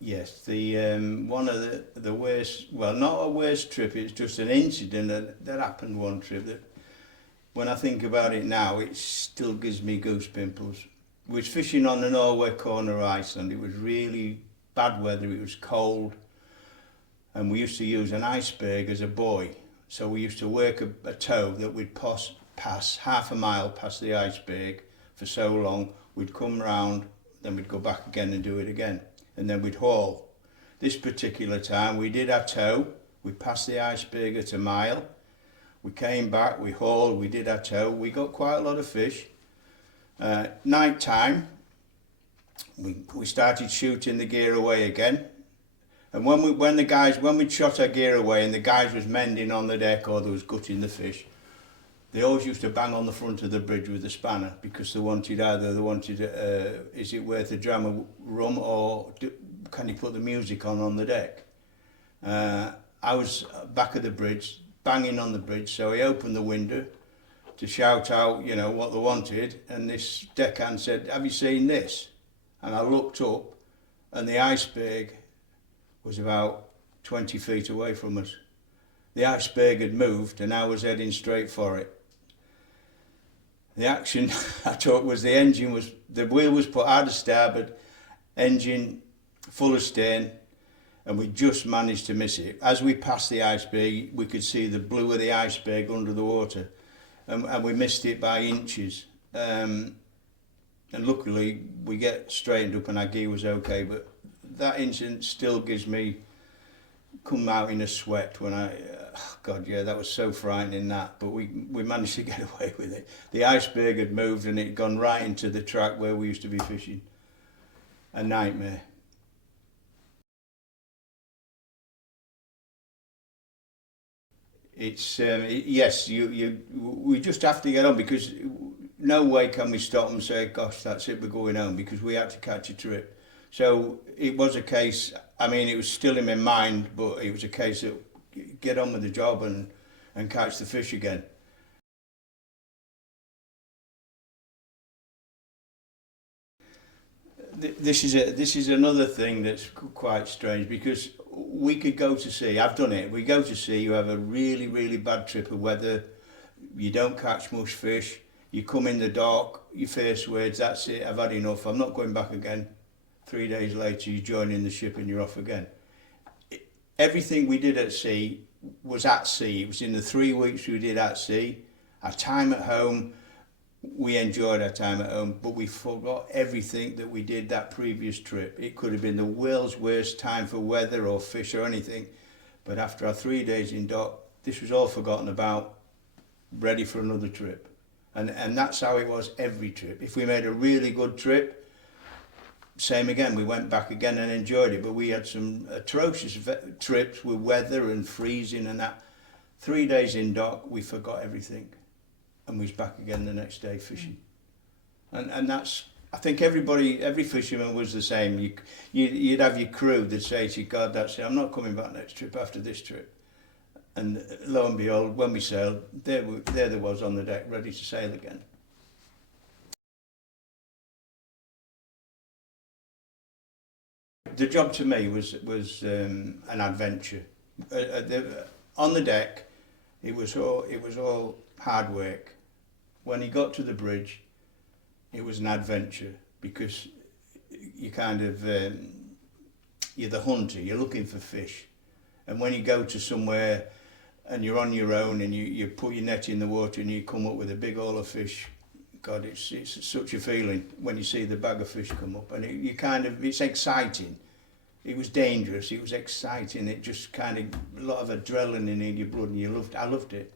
Yes, the one of the worst, well, not a worst trip, it's just an incident that happened one trip that when I think about it now, it still gives me goose pimples. We was fishing on the Norway corner of Iceland. It was really bad weather, it was cold, and we used to use an iceberg as a buoy. So we used to work a tow that we'd pass half a mile past the iceberg for so long, we'd come round, then we'd go back again and do it again. And then we'd haul. This particular time we did our tow, we passed the iceberg at a mile, we came back, we hauled, we did our tow, we got quite a lot of fish. Night time, we started shooting the gear away again. And when we'd shot our gear away and the guys was mending on the deck or they was gutting the fish, they always used to bang on the front of the bridge with a spanner because they wanted is it worth a dram of rum or can you put the music on the deck? I was back of the bridge, banging on the bridge, so I opened the window to shout out, you know, what they wanted, and this deckhand said, "Have you seen this?" And I looked up and the iceberg was about 20 feet away from us. The iceberg had moved and I was heading straight for it. The action I took was the wheel was put out of starboard, engine full of steam, and we just managed to miss it. As we passed the iceberg, we could see the blue of the iceberg under the water, and we missed it by inches. And luckily, we get straightened up and our gear was okay, but that incident still gives me, come out in a sweat when God, yeah, that was so frightening that, but we managed to get away with it. The iceberg had moved and it had gone right into the track where we used to be fishing. A nightmare. It's yes, we just have to get on because no way can we stop and say, gosh, that's it, we're going home, because we had to catch a trip. So it was a case, I mean, it was still in my mind, but it was a case of get on with the job and catch the fish again. This is another thing that's quite strange because we could go to sea. I've done it. We go to sea. You have a really bad trip of weather. You don't catch much fish. You come in the dock. Your first words, that's it. I've had enough. I'm not going back again. 3 days later, you join in the ship and you're off again. Everything we did at sea was at sea. It was in the 3 weeks we did at sea. Our time at home, we enjoyed our time at home, but we forgot everything that we did that previous trip. It could have been the world's worst time for weather or fish or anything, but after our 3 days in dock, this was all forgotten about, ready for another trip. And that's how it was every trip. If we made a really good trip, same again, we went back again and enjoyed it, but we had some atrocious trips with weather and freezing and that. 3 days in dock, we forgot everything and we was back again the next day fishing. And that's, I think every fisherman was the same. You'd have your crew that say to you, God, that's it, I'm not coming back next trip after this trip. And lo and behold, when we sailed, there they was on the deck, ready to sail again. The job to me was an adventure. On the deck, it was all hard work. When he got to the bridge, it was an adventure because you kind of you're the hunter. You're looking for fish, and when you go to somewhere and you're on your own and you put your net in the water and you come up with a big haul of fish, God, it's such a feeling when you see the bag of fish come up, and it's exciting. It was dangerous, it was exciting, it just kind of, a lot of adrenaline in your blood, and I loved it.